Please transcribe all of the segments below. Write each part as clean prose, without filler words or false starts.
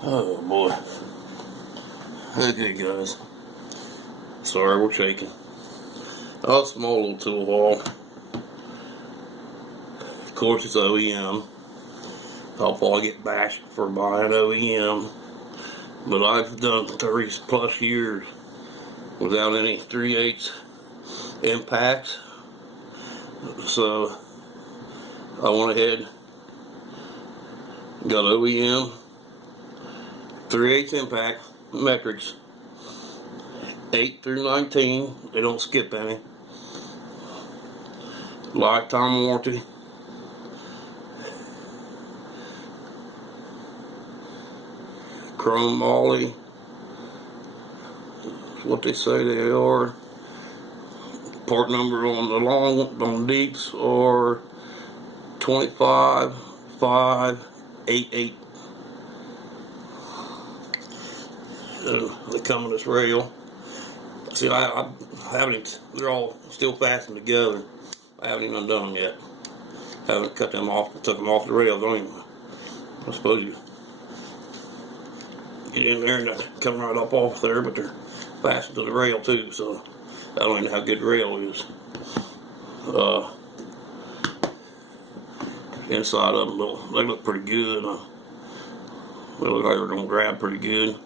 Oh boy. Okay guys. Sorry we're shaking. Oh, small little tool haul. Of course it's OEM. I'll probably get bashed for buying OEM. But I've done 30 plus years without any 3/8 impacts. So I went ahead, got OEM 3/8 impact metrics, 8 through 19. They don't skip any. Lifetime warranty. Chrome moly. That's what they say they are. Part number on the on deeps or 25588. They come in this rail. See, I haven't. They're all still fastened together. I haven't even undone them yet. I haven't cut them off. Took them off the rail. I suppose you get in there and they come right up off there, but they're fastened to the rail too. So I don't even know how good the rail is. Inside of them, they look pretty good. They look like they're gonna grab pretty good.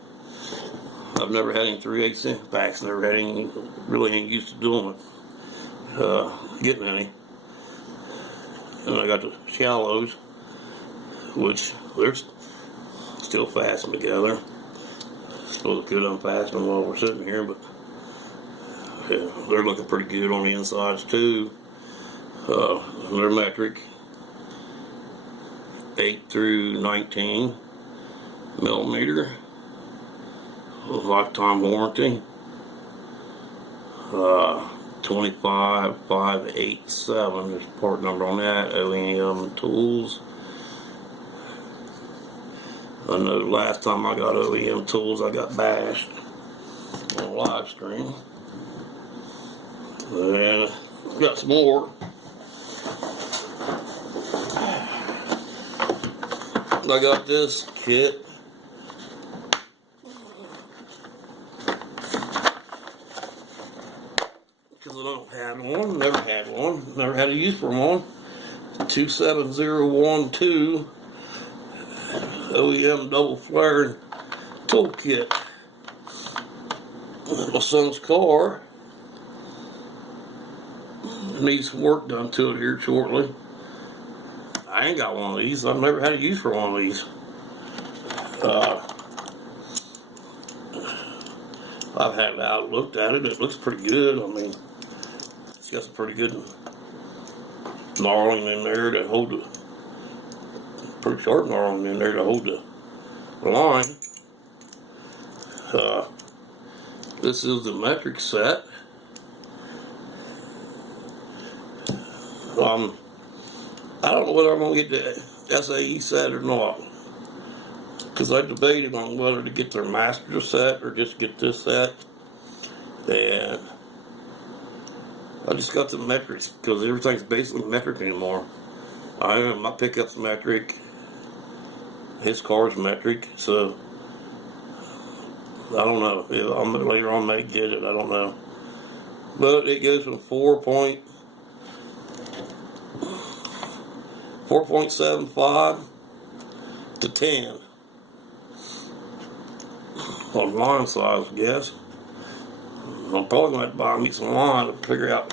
I've never had any 3/8 impacts. Never had any. Really ain't used to doing it. Getting any. And I got the shallows, which they're still fastened together. Suppose I could unfasten them while we're sitting here, but yeah, they're looking pretty good on the insides too. They're metric, 8 through 19 millimeter. Lifetime warranty. 25587 is part number on that. OEM Tools. I know last time I got OEM Tools, I got bashed on a live stream. And got some more. I got this kit. Because I don't have one, never had a use for one. 27012 OEM double flare toolkit. My son's car needs some work done to it here shortly. I ain't got one of these. I've never had a use for one of these. I've had it out, looked at it. It looks pretty good. I mean, it's got some pretty good knurling in there to hold the, pretty sharp knurling in there to hold the line. This is the metric set. I don't know whether I'm going to get the SAE set or not, because I debated on whether to get their master set or just get this set, and I just got the metrics because everything's basically metric anymore. My pickup's metric, his car's metric, so I don't know. Later on may get it, I don't know. But it goes from 4.75 to 10 on line size, I guess. I'm probably going to have to buy me some line to figure out.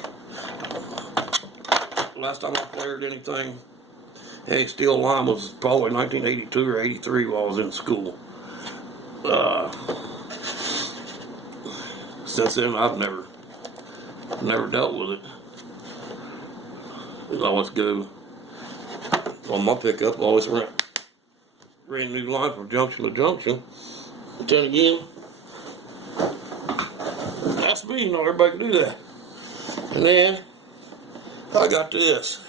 Last time I flared anything, hey, steel line was probably 1982 or 83 while I was in school. Since then, I've never dealt with it. I always go on my pickup. Always ran a new line from junction to junction. But then again, that's me. Not everybody can do that. And then I got this.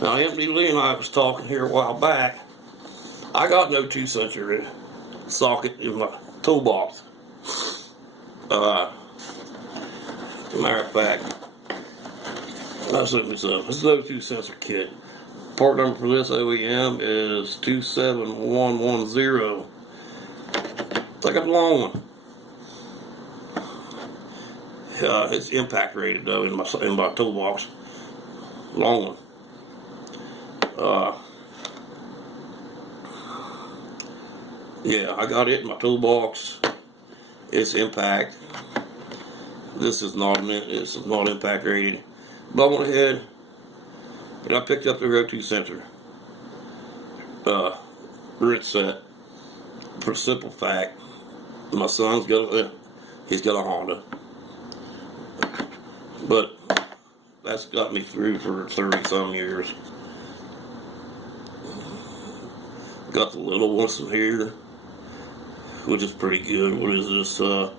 Now, MD Lee and I was talking here a while back. I got no 2-center socket in my toolbox. Matter of fact, let's look this up. This is no 2-sensor kit. Part number for this OEM is 27110. I got the long one. It's impact rated though in my toolbox. Long one. Yeah, I got it in my toolbox. It's impact. This is not impact rated. But I went ahead and I picked up the road sensor. Rinse set. For the simple fact, my son's he's got a Honda. But that's got me through for 30 some years. Got the little ones in here, which is pretty good. What is this? The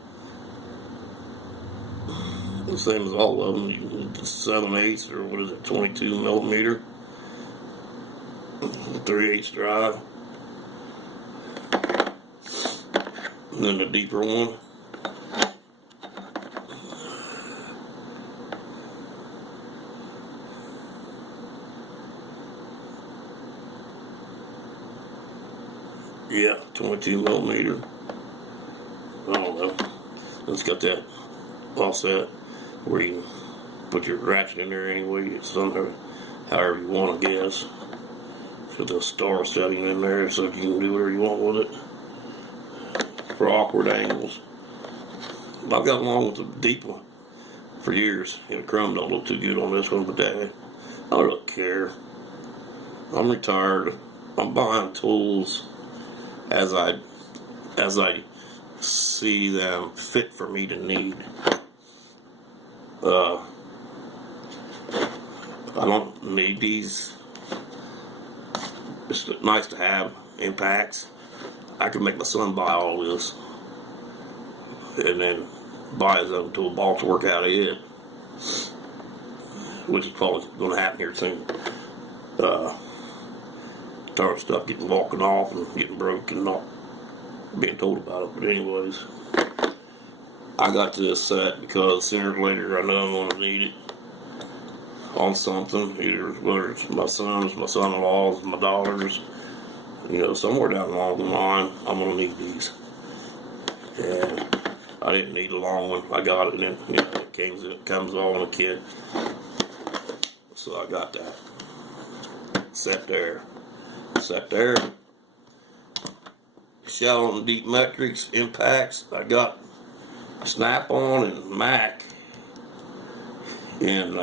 same as all of them. 7/8 or what is it? 22 millimeter. 3/8 drive. And then the deeper one. Yeah, 22 millimeter. I don't know. It's got that offset where you can put your ratchet in there anyway, however you want, I guess. Put the star setting in there so you can do whatever you want with it for awkward angles. I've got along with the deep one for years. The chrome don't look too good on this one, but I don't really care. I'm retired. I'm buying tools as I see them fit for me to need. I don't need these. It's nice to have impacts. I could make my son buy all this and then buy his own toolbox to work out of it, which is probably going to happen here soon. Tired of stuff getting walking off and getting broken and not being told about it. But anyways, I got this set because sooner or later I know I'm going to need it on something, either whether it's my sons, my son-in-laws, my daughters, somewhere down along the line, I'm going to need these. And I didn't need a long one. I got it, and then, it comes all in a kit. So I got that. Set there. Shallow and deep metrics, impacts. I got Snap-on and Mac and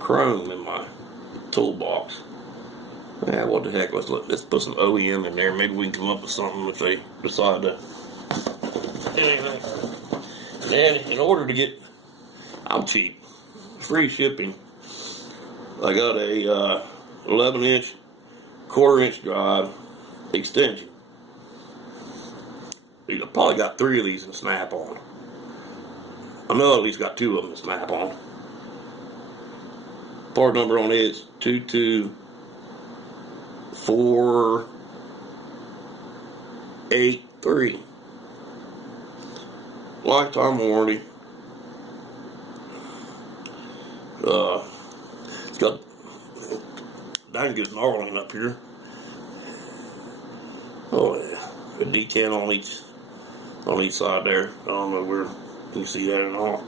Chrome in my toolbox. Yeah, what the heck? Let's put some OEM in there. Maybe we can come up with something if they decide to. Anyway, and in order to get, I'm cheap. Free shipping. I got a 11-inch, 1/4-inch drive extension. I probably got 3 of these in Snap-on. I know I at least got 2 of them in Snap-on. Part number on it is 22483. Lifetime warranty. It's got dang good gnarling up here. Oh yeah, a detent on each side there. I don't know where you can see that or not.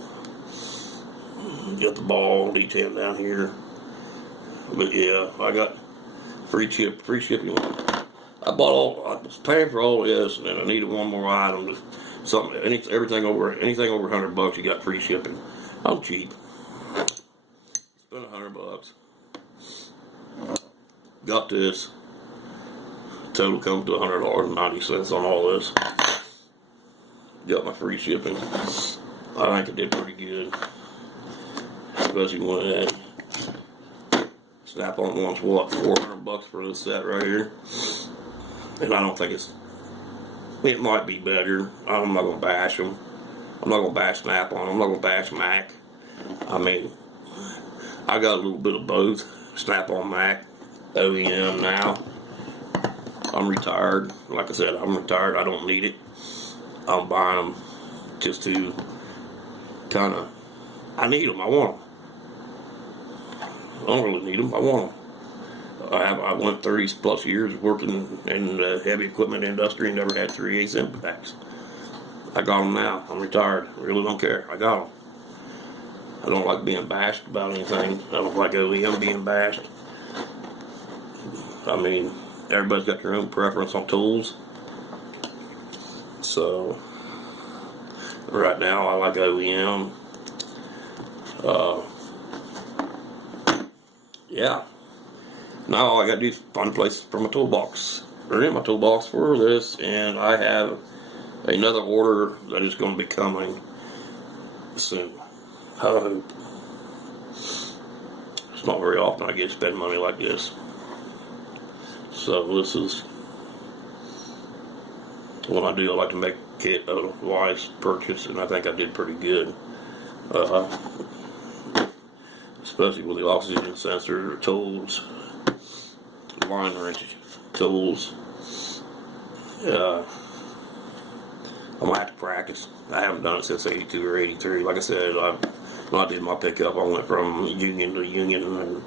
Got the ball detent down here. But yeah, I got free shipping. I was paying for all this, and then I needed one more item. Anything over $100, you got free shipping. I'm cheap. Spent $100. Got this. Total comes to $100.90 on all this. Got my free shipping. I think it did pretty good. Especially when that Snap-on wants $400 for this set right here. And I don't think it might be better. I'm not gonna bash them. I'm not gonna bash Snap-on. I'm not gonna bash Mac. I mean, I got a little bit of both. Snap-on, Mac, OEM now. I'm retired. Like I said, I'm retired. I don't need it. I'm buying them just to I need them. I want them. I don't really need them. I want them. I went 30 plus years working in the heavy equipment industry and never had 3/8 impacts. I got them now. I'm retired. I really don't care. I got them. I don't like being bashed about anything. I don't like OEM being bashed. I mean, everybody's got their own preference on tools. So, right now I like OEM. Yeah. Now all I gotta do is find a place for my toolbox. Or in my toolbox for this, and I have another order that is going to be coming soon. I hope. It's not very often I get to spend money like this. So this is when I do, I like to make it a wise purchase, and I think I did pretty good. Especially with the oxygen sensor tools, line wrench tools. I'm gonna have to practice. I haven't done it since '82 or '83. Like I said, when I did my pickup, I went from union to union and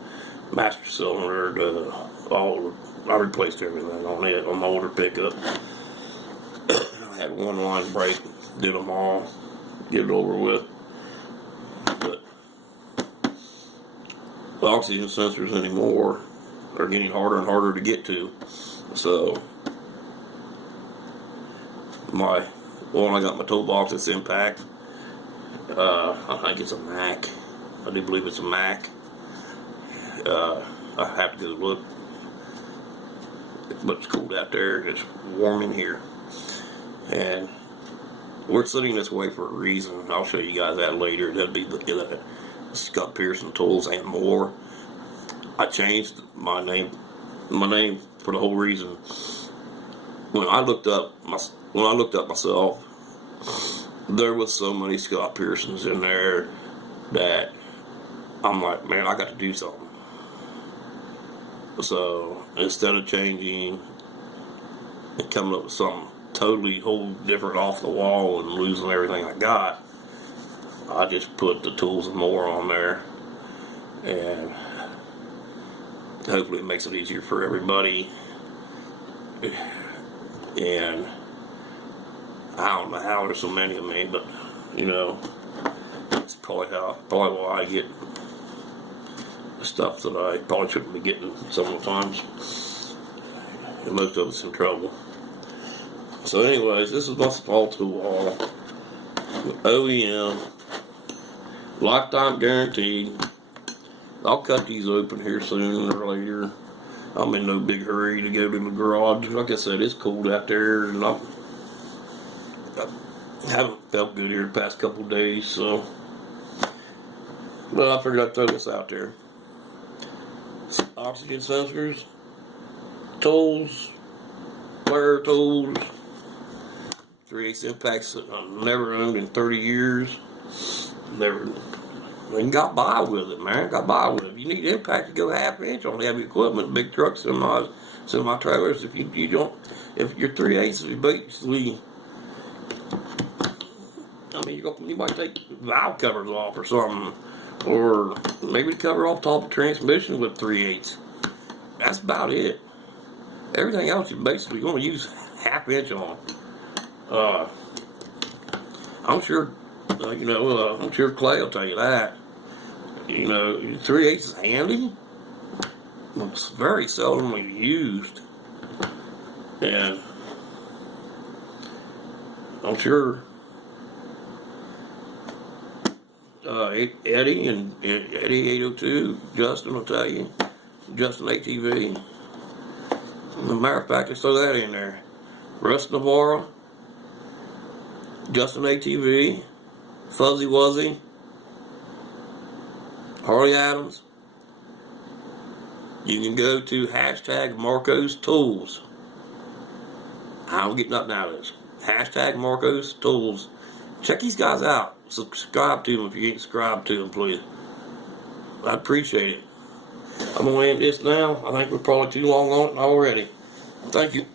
master cylinder to all. I replaced everything on it on my older pickup. I had one line break, did them all, get it over with. But the oxygen sensors anymore are getting harder and harder to get to. So when I got my toolbox, it's Impact. I think it's a Mac. I do believe it's a Mac. I have to go look. But it's cold out there. It's warm in here. And we're sitting this way for a reason. I'll show you guys that later. That'll be the Scott Pearson Tools and more. I changed my name for the whole reason. When I looked up myself, there was so many Scott Pearsons in there that I'm like, man, I got to do something. So instead of changing and coming up with something totally whole different off the wall and losing everything I got, I just put the tools and more on there, and hopefully it makes it easier for everybody. And I don't know how there's so many of me, but it's probably why I get the stuff that I probably shouldn't be getting some of the times, and most of it's in trouble. So anyways, this is my small tool haul. OEM, lifetime guaranteed. I'll cut these open here sooner or later. I'm in no big hurry to go to the garage. Like I said, it's cold out there, and I haven't felt good here the past couple of days, so. But I figured I'd throw this out there. Oxygen sensors, tools, flare tools, 3/8 impacts that I've never owned in 30 years. Never. And got by with it, man. Got by with it. If you need impact, you go 1/2 inch on heavy equipment, big trucks, semi trailers. If you don't, if your 3/8 is basically, I mean, you might take valve covers off or something, or maybe cover off top of transmission with 3/8. That's about it. Everything else you're basically going to use 1/2 inch on. I'm sure. I'm sure Clay will tell you that. 3/8 is handy. It's very seldomly used, and I'm sure Eddie 802, Justin will tell you. Justin ATV. As a matter of fact, let's throw that in there. Russ Navarro, Justin ATV, Fuzzy Wuzzy, Harley Adams. You can go to #Marcos Tools. I don't get nothing out of this. #Marcos Tools. Check these guys out. Subscribe to them if you ain't subscribed to them, please. I appreciate it. I'm going to end this now. I think we're probably too long on it already. Thank you.